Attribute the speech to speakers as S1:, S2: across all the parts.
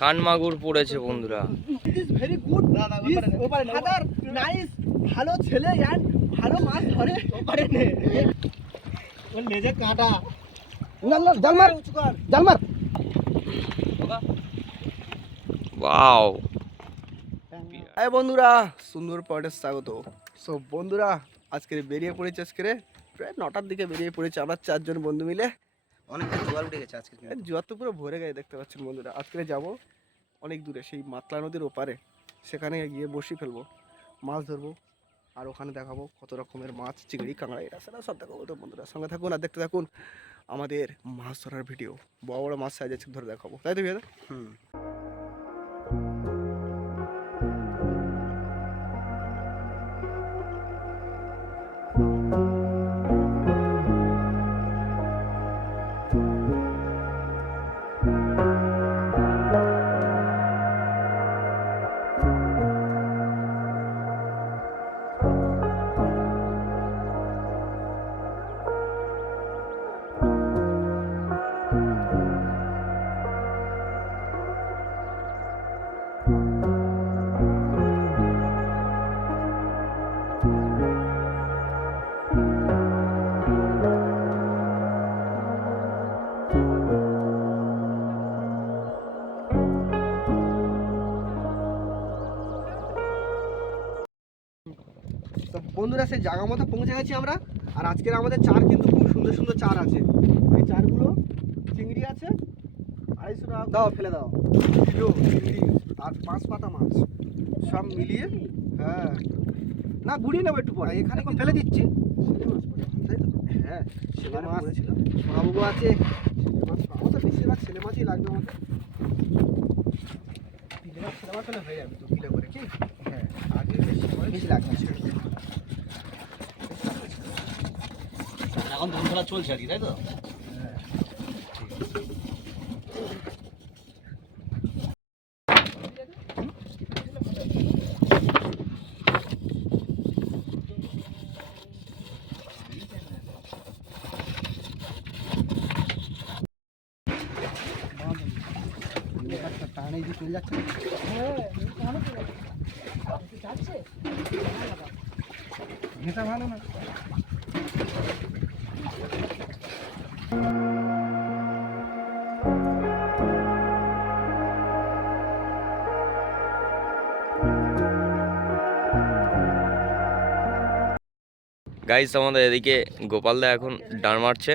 S1: কান মাগুর পড়েছে বন্ধুরা।
S2: Is very good father nice ভালো ছেলে ভালো মাছ ধরে ওপারে নে। ওর লেজে কাঁটা। না না জাল মার। জাল মার।
S1: ওয়াও
S2: এই বন্ধুরা সুন্দর পয়েন্টে স্বাগত। সো বন্ধুরা আজকে বেরিয়ে পড়েছে আজকে প্রায় নটার দিকে বেরিয়ে পড়েছে। আমরা চারজন বন্ধু মিলে।
S3: অনেকটা জোয়ার উঠে গেছে আজকে
S2: জোয়ার তো পুরো ভরে গেছে দেখতে পাচ্ছেন বন্ধুরা। আজকে যাব অনেক দূরে সেই মাতলা নদীর ওপারে। সেখানে গিয়ে বসি ফেলব মাছ ধরবো আর ওখানে দেখাবো কত রকমের মাছ চিংড়ি কাঁকড়া এটা সেটা সব দেখাবো। তো বন্ধুরা সঙ্গে থাকুন আর দেখতে থাকুন আমাদের মাছ ধরার ভিডিও। বড় বড় মাছ সাইজ আছে ধরে দেখাবো। তাই তো
S3: হুম।
S2: তো বন্ধুরা সেই জায়গা মতো পৌঁছে গেছি আমরা। আর আজকের আমাদের চার কিন্তু খুব সুন্দর সুন্দর চার আছে। এই চারগুলো চিংড়ি আছে আড়াইশো টাকা। দাও ফেলে দাও। কিলো চিংড়ি আর পাঁচ পাতা মাছ। সব মিলিয়ে হ্যাঁ। না গুড়িয়ে নেব একটু পরে। এখানে এখন ফেলে দিচ্ছি। ছেলে মাছ তাই তো? হ্যাঁ ছেলে মাছ ছিল আছে। ছেলে মাছ পাবো তো বেশিরভাগ ছেলে মাছই লাগবে আমাদের। মাছ ছেলে মাছ হয়ে যাবে দু কিলো করে কি? হ্যাঁ। আগে বেশি করে বেশি লাগবে।
S3: এখন ধান খেলা চলছে আর কি তাই তো?
S2: টানে চলে যাচ্ছে এটা ভালো না।
S1: গাইস আমাদের এদিকে গোপালদা এখন ডান মারছে।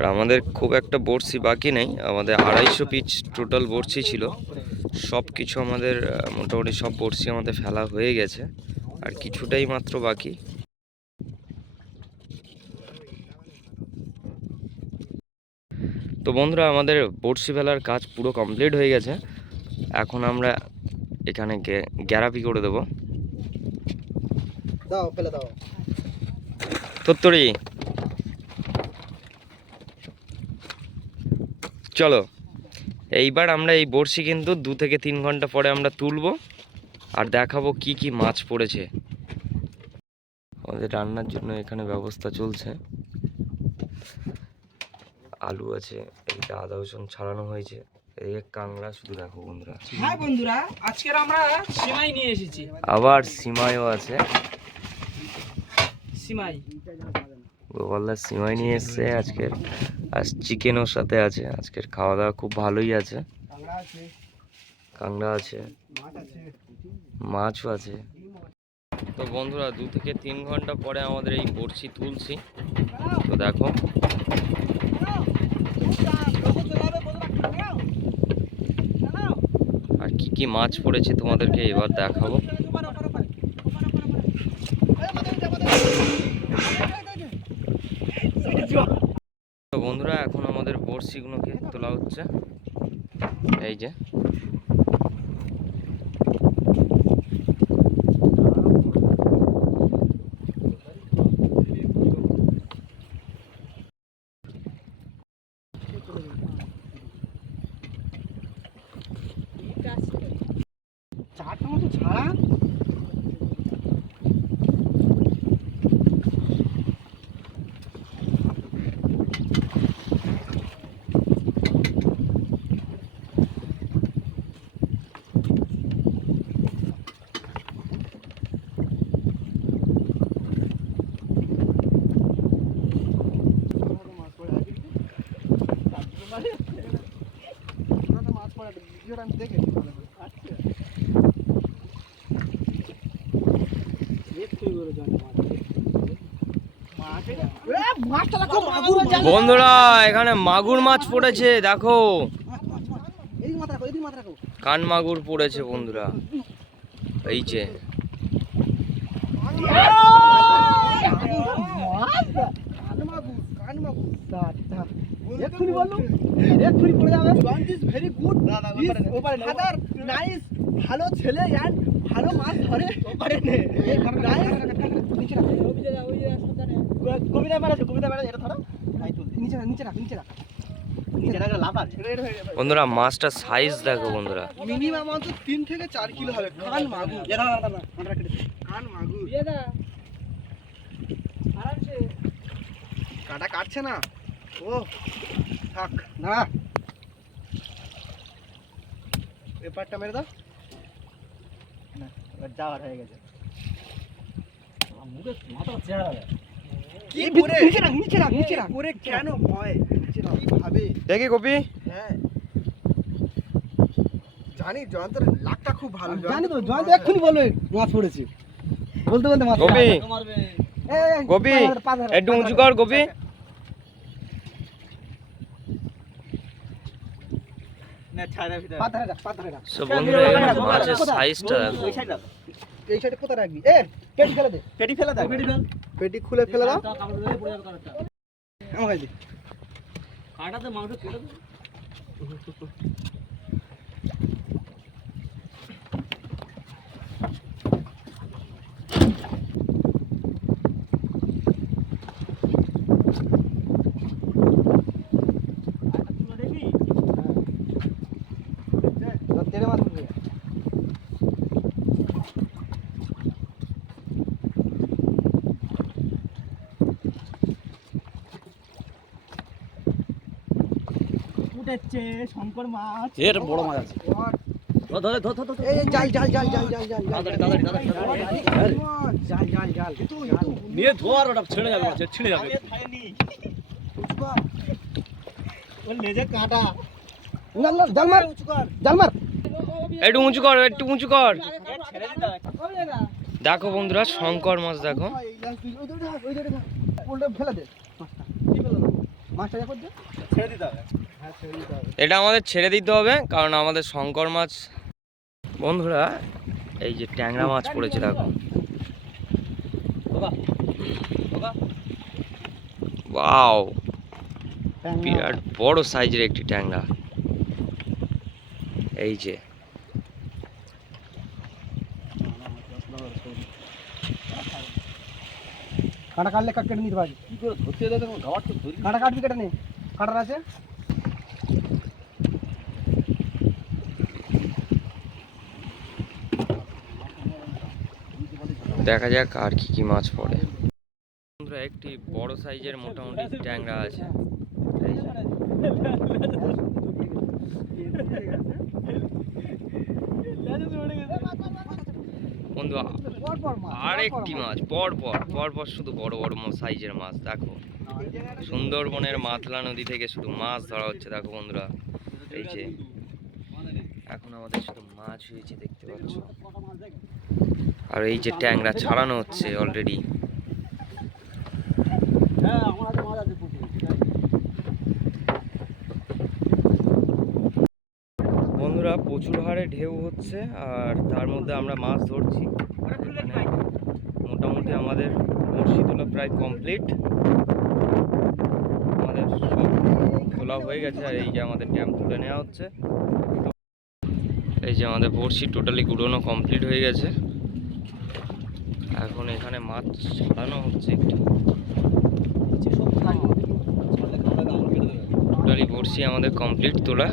S1: আর আমাদের খুব একটা বড়শি বাকি নেই। আমাদের আড়াইশো পিচ টোটাল বড়শি ছিল। সব কিছু আমাদের মোটামুটি সব বড়শি আমাদের ফেলা হয়ে গেছে। আর কিছুটাই মাত্র বাকি। তো বন্ধুরা আমাদের বড়শি ফেলার কাজ পুরো কমপ্লিট হয়ে গেছে। এখন আমরা এখানে গ্যারাপি করে দেবো।
S2: দাও ফেলে দাও।
S1: চলো। এইবার আমরা এই বড়শি কিন্তু দু থেকে তিন ঘণ্টা পরে আমরা তুলবো আর দেখাবো কি কি মাছ পড়েছে। আমাদের রান্নার জন্য এখানে ব্যবস্থা চলছে। আলু আছে এইটা আদা রসুন ছাড়ানো হয়েছে। এদিকে শুধু দেখো বন্ধুরা।
S4: হ্যাঁ বন্ধুরা আজকের আমরা সিমাই নিয়ে এসেছি।
S1: আবার সিমাইও আছে।
S4: সিমাই।
S1: গোপালদার সিমাই নিয়ে এসছে, আজকের, আর চিকেনও সাথে আছে, আজকের খাওয়া দাওয়া খুব ভালোই আছে।
S2: কাঁকড়া আছে
S1: কাংড়া আছে, মাছও আছে। তো বন্ধুরা, দু থেকে তিন ঘণ্টা পরে আমাদের এই বড়শি তুলছি। তো দেখো। আর কি কি মাছ পড়েছে তোমাদেরকে এবার দেখাবো তো বন্ধুরা এখন আমাদের তোলা হচ্ছে। এই যে
S2: চারটা মতো ছাড়া মাছ পড়ে ভিডিওটা আমি দেখেছি ভালো করে আচ্ছা। মাছটা দেখো মাগুর মাছ
S1: বন্ধুরা এখানে মাগুর মাছ পড়েছে দেখো। কান মাগুর পড়েছে বন্ধুরা। এই যে।
S2: এক্ষুনি বললুম এক্ষুনি পড়ে যাবে। Is very good father nice ভালো ছেলে অ্যান্ড ভালো মাছ ধরে। কবিতা মারাছে কবিতা মারাছে এটা ধরো। নিচে রাখ নিচে রাখ নিচে রাখ। নিচে রাখ লাভ আছে।
S1: বন্ধুরা মাছটা সাইজ দেখো বন্ধুরা।
S2: মিনিমাম অন্তত তিন থেকে চার কিলো হবে। কান মাগুর। কান মাগুর। কাটা কাটছে না। ও থাক। না। পেপারটা মেরে দাও। না এবার যাওয়ার হয়ে গেছে। কি করে? নিচে রাখ নিচে রাখ নিচে রাখ। করে কেন ভয়? নিচে রাখ। ভাবে
S1: দেখি কপি?
S2: হ্যাঁ। জানি জয়ন্তর লাকটা খুব ভালো জানি তো জয়ন্ত এক্ষুনি বলবে মাছ পড়েছে। বলতে বলতে মাছ
S1: কপি।
S2: এই, এই,
S1: গোপি,
S2: পা ধরে, পা ধরে,
S1: একটু উঁচু কর কপি
S2: পা ধরে রাখ, পা ধরে রাখ।
S1: সো বন্ধুরা মাছের সাইজটা।
S2: এই সাইডে কোথায় রাখবি? এ পেটি ফেলে দে। পেটি ফেলে দে পেটি খুলে ফেলে দাও। আমার কাছে দে। ধর, তেড়ে মাছ উঠবে। উঠেছে শঙ্কর মাছ
S3: এর বড় মাছ আছে
S2: ধর,
S3: ধরে ধর ধর ধর
S2: এই এই জাল জাল জাল জাল জাল জাল জাল
S3: তাড়াতাড়ি, তাড়াতাড়ি, তাড়াতাড়ি, তাড়াতাড়ি।
S2: জাল জাল জাল
S3: নিয়ে ধোয়ার ওটা ছেড়ে যাবে মাছ ছিঁড়ে যাবে
S2: ওর লেজে কাঁটা না না জাল মার জাল মার
S1: একটু উঁচু কর একটু উঁচু কর দেখো বন্ধুরা শঙ্কর মাছ দেখো
S2: ফেলে দে মাছটা হ্যাঁ ছেড়ে দিতে হবে
S1: এটা আমাদের ছেড়ে দিতে হবে কারণ আমাদের শঙ্কর মাছ। বন্ধুরা এই যে ট্যাংরা মাছ পড়েছে দেখো।
S3: বাবা
S1: বিরাট বড় সাইজের একটি ট্যাংরা। এই যে।
S2: কাঁটা কাটলে কাট কেটে নিতে পারবি।
S3: কি করে ধরতে
S2: কাঁটা কাটবি কেটে নে। কাটার আছে?
S1: দেখা যাক আর কি কি মাছ পড়ে। বন্ধুরা, একটি বড় সাইজের মোটামুটি ট্যাংরা আছে। বন্ধু
S2: পর পর
S1: আর একটি মাছ, পর পর পর পর শুধু বড় বড় সাইজের মাছ, দেখো। সুন্দরবনের মাতলা নদী থেকে শুধু মাছ ধরা হচ্ছে, দেখো বন্ধুরা। এই যে এখন আমাদের শুধু মাছ হয়েছে, দেখতে পাচ্ছ। আর এই যে ট্যাংরা ছাড়ানো হচ্ছে অলরেডি বন্ধুরা, প্রচুর হারে ঢেউ হচ্ছে, আর তার মধ্যে আমরা মাছ ধরছি। মোটামুটি আমাদের বড়শি প্রায় কমপ্লিট আমাদের সব তোলা হয়ে গেছে, আর এই যে আমাদের ড্যাম তুলে নেওয়া হচ্ছে। এই যে আমাদের বড়শি টোটালি গুড়োনো কমপ্লিট হয়ে গেছে। এখন এখানে মাছ ছাড়ানো হচ্ছে একটু। টোটালি বড়শি আমাদের কমপ্লিট তোলা।